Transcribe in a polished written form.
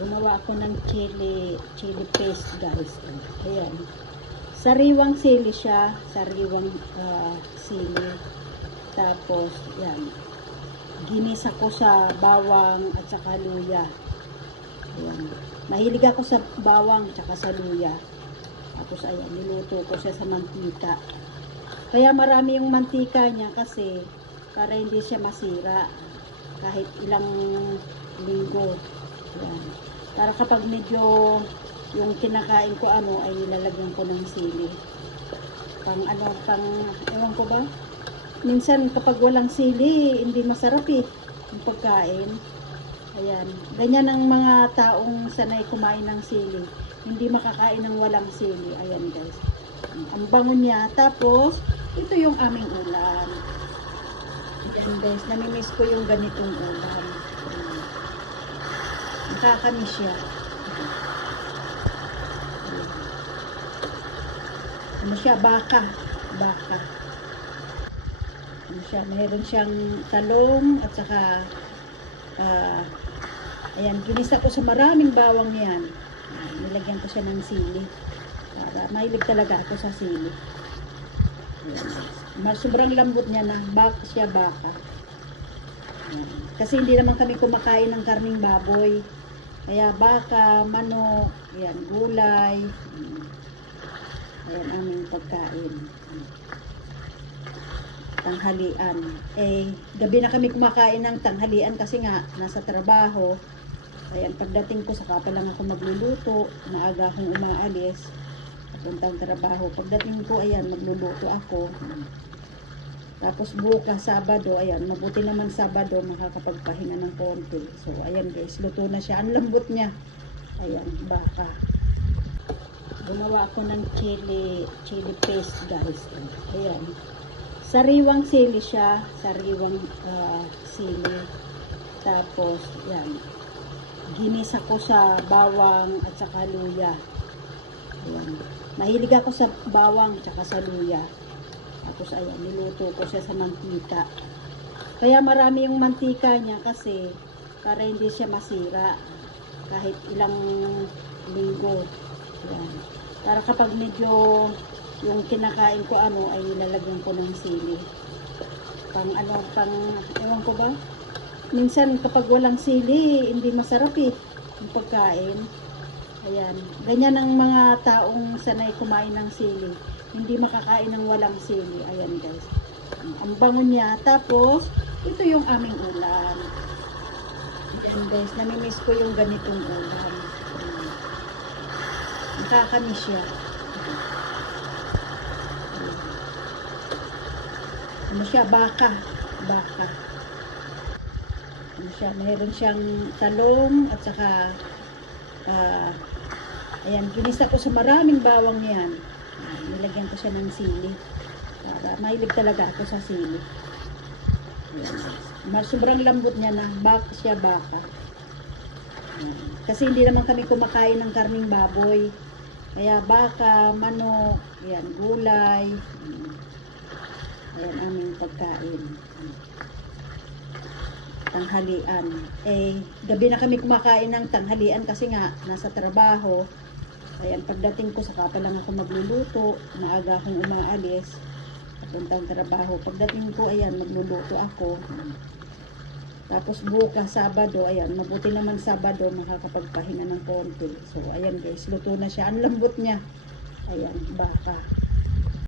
Gumawa ako ng chili paste, guys. Ayan. Sariwang sili siya. Sariwang sili. Tapos, yan. Ginisa ko sa bawang at saka luya. Ayan. Mahilig ako sa bawang at saka sa luya. Tapos, ayan. Niluto ko siya sa mantika. Kaya marami yung mantika niya kasi para hindi siya masira kahit ilang linggo. Ayan. Para kapag medyo yung kinakain ko ay nilalagyan ko ng sili. Ewan ko ba? Minsan kapag walang sili, hindi masarap yung pagkain. Ayan. Ganyan ang mga taong sanay kumain ng sili. Hindi makakain ng walang sili. Ayan, guys. Ang bango niya. Tapos, ito yung aming ulam. Ayan, guys. Namimiss ko yung ganitong ulam. Nakakamiss siya. Ano siya? Baka. Ano siya? Mayroon siyang talong at saka ayan, ginisa ko sa maraming bawang yan. Nilagyan ko siya ng sili. Para mahilig talaga ako sa sili. Ayan. Sobrang lambot niya na. Baka. Ayan. Kasi hindi naman kami kumakain ng karning baboy. Kaya baka, manok, ayan, gulay. Ayan aming pagkain. Tanghalian. Gabi na kami kumakain ng tanghalian kasi nga nasa trabaho. Ayan, pagdating ko saka pa lang ako magluluto. Maaga akong umaalis. Papuntang trabaho. Pagdating ko, ayan, magluluto ako. Tapos bukas, Sabado, ayan, mabuti naman Sabado, makakapagpahinga ng konti. So, ayan guys, luto na siya. Ang lambot niya. Ayan, baka. Gumawa ako ng chili paste, guys. Ayan. Sariwang sili siya. Sariwang sili. Tapos, ayan. Ginisa ko sa bawang at saka luya. Ayan. Mahilig ako sa bawang at saka sa luya. Tapos ayan, niluto ko siya sa mantika. Kaya marami yung mantika niya kasi para hindi siya masira kahit ilang linggo. Ayan. Para kapag medyo yung kinakain ko ay nilalagyan ko ng sili. Ewan ko ba? Minsan kapag walang sili, hindi masarap yung pagkain. Ayan. Ganyan ang mga taong sanay kumain ng sili. Hindi makakain ng walang sili. Ayan, guys. Ang bango niya. Tapos, ito yung aming ulam. Ayan, guys. Namimiss ko yung ganitong ulam. Nakakamiss siya. Ano siya? Baka. Ano siya? Mayroon siyang talong at saka ayan, ginisa ko sa maraming bawang yan. Nilagyan ko siya ng sili. Para mahilig talaga ako sa sili. Ayan. Sobrang lambot niya na. Baka. Ayan. Kasi hindi naman kami kumakain ng karning baboy. Kaya baka, manok, ayan, gulay. Ayan aming pagkain. Tanghalian. Gabi na kami kumakain ng tanghalian kasi nga nasa trabaho. Ayan, pagdating ko saka pa lang ako magluluto. Maaga akong umaalis. Papuntang trabaho. Pagdating ko, ayan, magluluto ako. Tapos bukas, Sabado, ayan, mabuti naman Sabado, makakapagpahinga ng konti. So, ayan guys, luto na siya. Ang lambot niya. Ayan, baka.